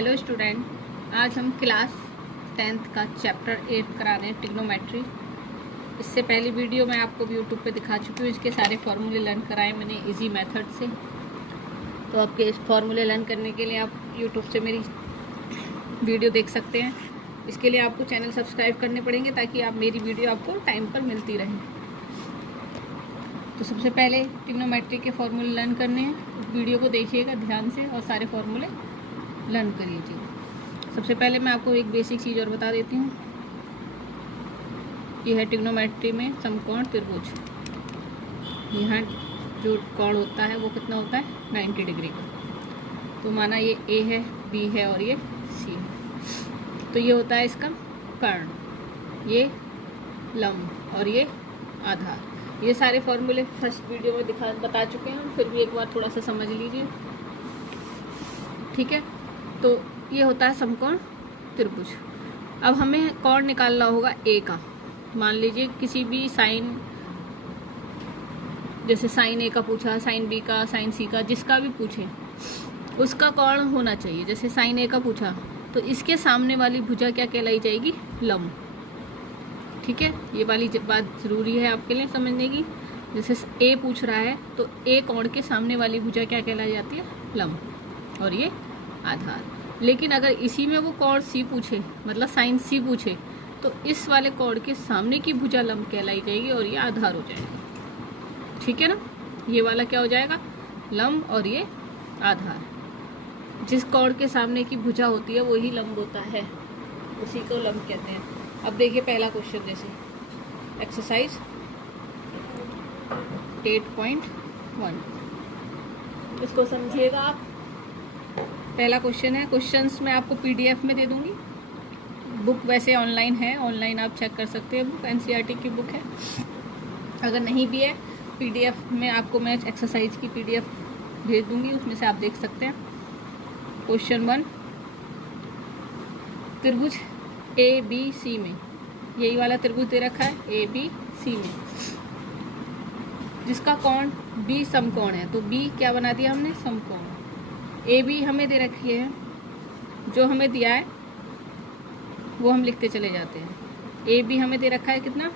Hello student, आज हम class 10th का चैप्टर 8 करा रहे हैं, ट्रिग्नोमेट्री। इससे पहली वीडियो मैं आपको यूट्यूब पे दिखा चुकी हूँ। इसके सारे फार्मूले लर्न कराए मैंने इजी मेथड से। तो आपके इस फार्मूले लर्न करने के लिए आप यूट्यूब से मेरी वीडियो देख सकते हैं। इसके लिए आपको चैनल सब्सक्राइब करने पड़ेंगे ताकि आप मेरी वीडियो आपको टाइम पर मिलती रहे। तो सबसे पहले ट्रिग्नोमेट्री के फार्मूले लर्न करने हैं। वीडियो को देखिएगा ध्यान से और सारे फार्मूले लर्न करिए। सबसे पहले मैं आपको एक बेसिक चीज़ और बता देती हूँ। ये है ट्रिग्नोमेट्री में समकोण त्रिभुज। यहाँ जो कोण होता है वो कितना होता है, 90 डिग्री का। तो माना ये ए है, बी है और ये सी है। तो ये होता है इसका कर्ण, ये लंब और ये आधार। ये सारे फॉर्मूले फर्स्ट वीडियो में बता चुके हैं, फिर भी एक बार थोड़ा सा समझ लीजिए, ठीक है। तो ये होता है समकोण त्रिभुज। अब हमें कोण निकालना होगा ए का। मान लीजिए किसी भी साइन, जैसे साइन ए का पूछा, साइन बी का, साइन सी का, जिसका भी पूछे उसका कोण होना चाहिए। जैसे साइन ए का पूछा तो इसके सामने वाली भुजा क्या कहलाई जाएगी, लंब, ठीक है। ये वाली बात ज़रूरी है आपके लिए समझने की। जैसे ए पूछ रहा है तो ए कोण के सामने वाली भुजा क्या कहलाई जाती है, लंब, और ये आधार। लेकिन अगर इसी में वो कोण सी पूछे, मतलब साइन सी पूछे, तो इस वाले कोण के सामने की भुजा लंब कहलाई जाएगी और ये आधार हो जाएगा, ठीक है ना। ये वाला क्या हो जाएगा, लंब और ये आधार। जिस कोण के सामने की भुजा होती है वही लंब होता है, उसी को लंब कहते हैं। अब देखिए पहला क्वेश्चन, जैसे एक्सरसाइज 8.1, इसको समझिएगा आप। पहला क्वेश्चन है, क्वेश्चंस मैं आपको पीडीएफ में दे दूंगी। बुक वैसे ऑनलाइन है, ऑनलाइन आप चेक कर सकते हैं। बुक एनसीईआरटी की बुक है। अगर नहीं भी है पीडीएफ में, आपको मैं एक्सरसाइज की पीडीएफ भेज दूंगी, उसमें से आप देख सकते हैं। क्वेश्चन 1, त्रिभुज ए बी सी में, यही वाला त्रिभुज दे रखा है ए बी सी में, जिसका कोण बी समकोण है। तो बी क्या बना दिया हमने, समकोण। ए बी हमें दे रखी है, जो हमें दिया है वो हम लिखते चले जाते हैं। ए बी हमें दे रखा है कितना,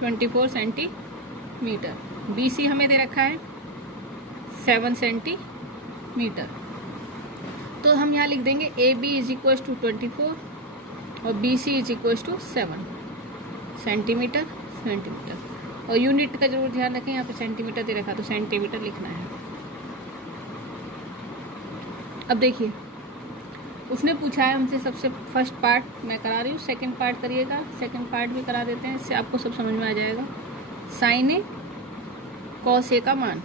24 सेंटीमीटर। बी सी हमें दे रखा है 7 सेंटीमीटर। तो हम यहाँ लिख देंगे A B is equal to 24 और B C is equal to 7 centimetre. और यूनिट का जरूर ध्यान रखें, यहाँ पे सेंटीमीटर दे रखा तो सेंटीमीटर लिखना है। अब देखिए उसने पूछा है हमसे, सबसे फर्स्ट पार्ट मैं करा रही हूँ, सेकंड पार्ट करिएगा। सेकंड पार्ट भी करा देते हैं, इससे आपको सब समझ में आ जाएगा। साइन ए कॉस ए का मान।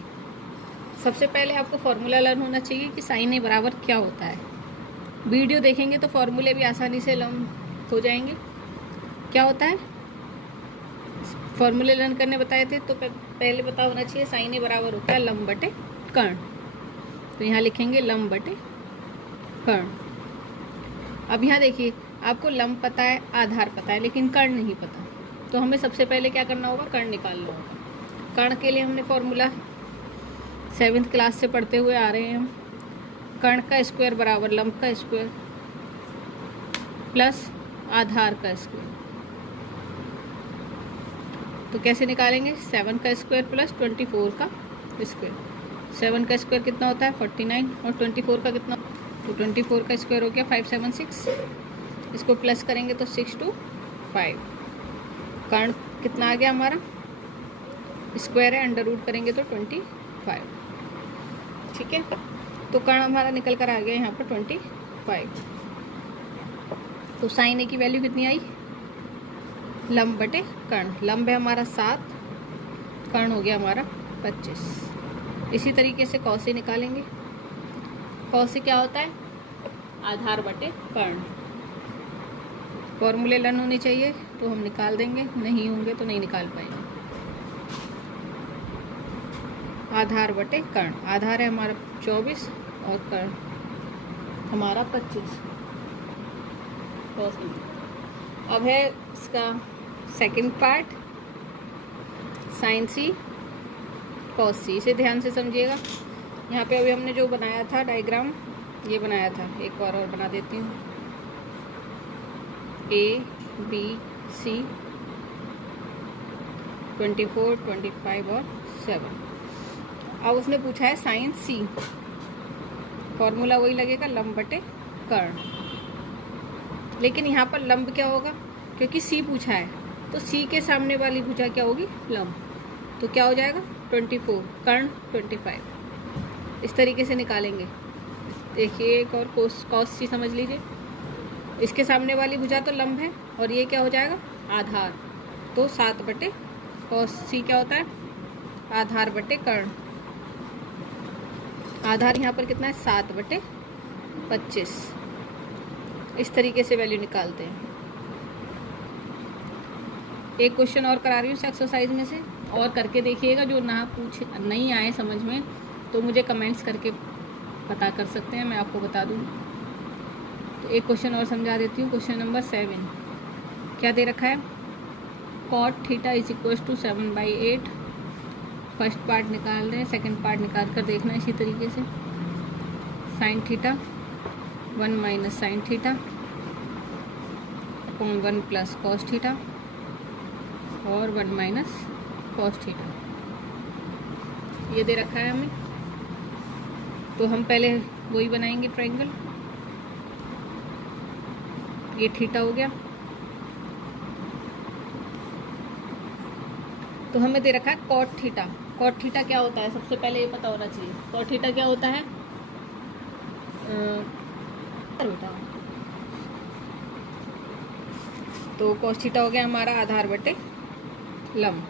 सबसे पहले आपको फॉर्मूला लर्न होना चाहिए कि साइन ए बराबर क्या होता है। वीडियो देखेंगे तो फॉर्मूले भी आसानी से लर्न हो जाएंगे। क्या होता है, फॉर्मूले लर्न करने बताए थे, तो पहले पता होना चाहिए साइन ए बराबर होता है लंब बटे कर्ण। तो यहाँ लिखेंगे लंब बटे कर्ण। अब यहाँ देखिए आपको लंब पता है, आधार पता है, लेकिन कर्ण नहीं पता। तो हमें सबसे पहले क्या करना होगा, कर्ण निकालना होगा। कर्ण के लिए हमने फॉर्मूला 7th क्लास से पढ़ते हुए आ रहे हैं हम। कर्ण का स्क्वायर बराबर लंब का स्क्वायर प्लस आधार का स्क्वायर। तो कैसे निकालेंगे, 7 का स्क्वायर प्लस 24 का स्क्वायर। 7 का स्क्वायर कितना होता है, 49, और 24 का कितना, तो 24 का स्क्वायर हो गया 576। इसको प्लस करेंगे तो 6 to 5। कर्ण कितना आ गया हमारा, स्क्वायर है, अंडर रूट करेंगे तो 25, ठीक है। तो कर्ण हमारा निकल कर आ गया यहाँ पर 25। तो साइन ए की वैल्यू कितनी आई, लंब बटे कर्ण। लंब है हमारा 7, कर्ण हो गया हमारा 25। इसी तरीके से कॉस ए निकालेंगे। कॉस ए क्या होता है, आधार बटे कर्ण। फॉर्मूले लर्न होने चाहिए तो हम निकाल देंगे, नहीं होंगे तो नहीं निकाल पाएंगे। आधार बटे कर्ण, आधार है हमारा 24 और कर्ण हमारा 25। अब है इसका सेकंड पार्ट, साइन सी कॉस सी। इसे ध्यान से समझिएगा। यहाँ पे अभी हमने जो बनाया था डायग्राम, ये बनाया था, एक बार और बना देती हूँ। ABC 24, 25 और 7। अब उसने पूछा है साइन C, फॉर्मूला वही लगेगा लंब बटे कर्ण। लेकिन यहाँ पर लंब क्या होगा, क्योंकि C पूछा है तो C के सामने वाली भुजा क्या होगी, लंब। तो क्या हो जाएगा 24, कर्ण 25। इस तरीके से निकालेंगे। देखिए एक और कॉस C समझ लीजिए, इसके सामने वाली भुजा तो लंब है और ये क्या हो जाएगा, आधार। तो 7 बटे कॉस C क्या होता है, आधार बटे कर्ण। आधार यहाँ पर कितना है, 7 बटे 25। इस तरीके से वैल्यू निकालते हैं। एक क्वेश्चन और करा रही हूँ इस एक्सरसाइज में से, और करके देखिएगा। जो नहीं आए समझ में तो मुझे कमेंट्स करके पता कर सकते हैं, मैं आपको बता दूँ। तो एक क्वेश्चन और समझा देती हूँ। क्वेश्चन नंबर 7 क्या दे रखा है, cot theta is equal to 7/8। First part निकाल रहे हैं, सेकंड पार्ट निकाल कर देखना इसी तरीके से। Sine theta 1 minus sine theta upon 1 plus cos theta और 1 माइनस कॉस थीटा, ये दे रखा है हमें। तो हम पहले वही बनाएंगे ट्रायंगल। ये थीटा हो गया। तो हमें दे रखा है कॉट थीटा। कॉट थीटा क्या होता है, सबसे पहले ये पता होना चाहिए। कॉट थीटा क्या होता है, बेटा तो कॉस थीटा हो गया हमारा आधार बटे लंब।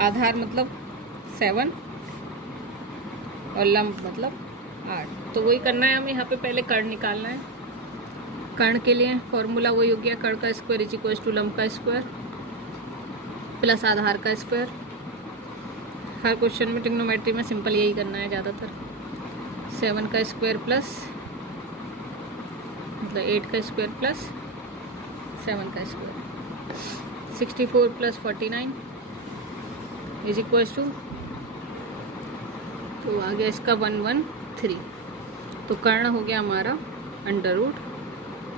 आधार मतलब 7 और लंब मतलब 8। तो वही करना है हमें। यहाँ पे पहले कर्ण निकालना है। कर्ण के लिए फॉर्मूला वही हो गया, कर्ण का स्क्वायर इज इक्वल टू लंब का स्क्वायर प्लस आधार का स्क्वायर। हर क्वेश्चन में ट्रिग्नोमेट्री में सिंपल यही करना है ज़्यादातर। 7 का स्क्वायर प्लस मतलब 8 का स्क्वायर प्लस 7 का square. 64 plus 49 is equal to, तो आ गया इसका 113। तो कर्ण हो गया हमारा अंडर रूट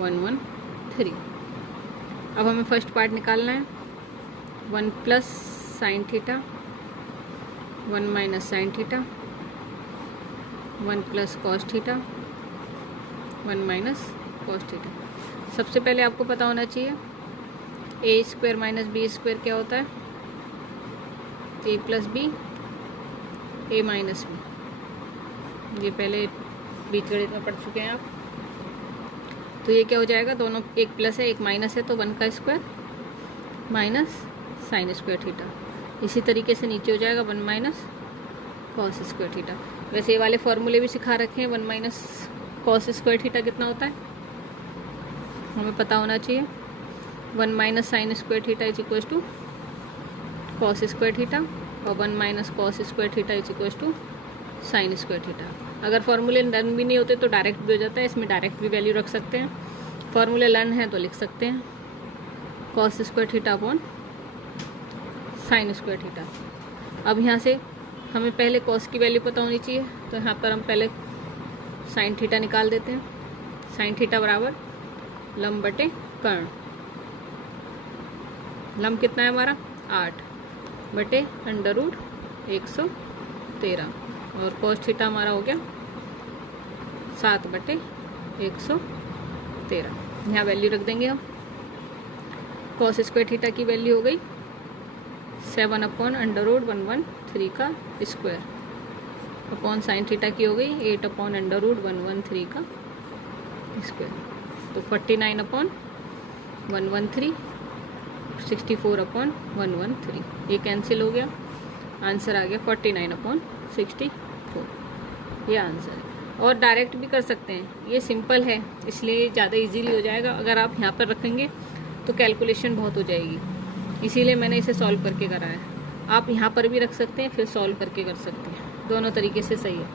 113। अब हमें फर्स्ट पार्ट निकालना है। 1 plus sine theta 1 minus sine theta 1 plus cos theta 1 minus cos theta. सबसे पहले आपको पता होना चाहिए ए स्क्वायर माइनस बी स्क्वायर क्या होता है, ए प्लस बी ए माइनस बी। ये पहले बीजगणित में पढ़ चुके हैं आप। तो ये क्या हो जाएगा, दोनों एक प्लस है एक माइनस है, तो 1 का square minus sine square theta. इसी तरीके से नीचे हो जाएगा 1 माइनस कॉस स्क्वायर थीटा। वैसे ये वाले फॉर्मूले भी सिखा रखे हैं। 1 माइनस कॉस स्क्वायर थीटा कितना होता है हमें पता होना चाहिए। 1 minus sine square theta is equal to cos square theta और 1 minus cos square theta is equal to sine square theta. अगर फॉर्मूले लर्न भी नहीं होते तो डायरेक्ट भी हो जाता है, इसमें डायरेक्ट भी वैल्यू रख सकते हैं। फॉर्मूले लर्न है तो लिख सकते हैं cos square theta upon sine square theta. अब यहाँ से हमें पहले कॉस की वैल्यू पता होनी चाहिए, तो यहाँ पर हम पहले साइन थीटा निकाल देते हैं। साइन थीटा बराबर लंब बटे कर्ण। लंब कितना है हमारा 8 बटे अंडर रूट 113 और कॉस थीटा हमारा हो गया 7 बटे 113। यहाँ वैल्यू रख देंगे हम। कॉस स्क्वायर थीटा की वैल्यू हो गई 7 अपॉन अंडर रूट 113 का स्क्वायर अपॉन साइन थीटा की हो गई 8 अपॉन अंडर रूट 113 का स्क्वायर। तो 49 अपॉन 113 64 अपॉन 113, ये कैंसिल हो गया। आंसर आ गया 49 अपॉन 64, ये आंसर है। और डायरेक्ट भी कर सकते हैं, ये सिंपल है इसलिए ज़्यादा इजीली हो जाएगा। अगर आप यहाँ पर रखेंगे तो कैलकुलेशन बहुत हो जाएगी, इसीलिए मैंने इसे सॉल्व करके कराया है। आप यहाँ पर भी रख सकते हैं फिर सॉल्व करके कर सकते हैं, दोनों तरीके से सही है।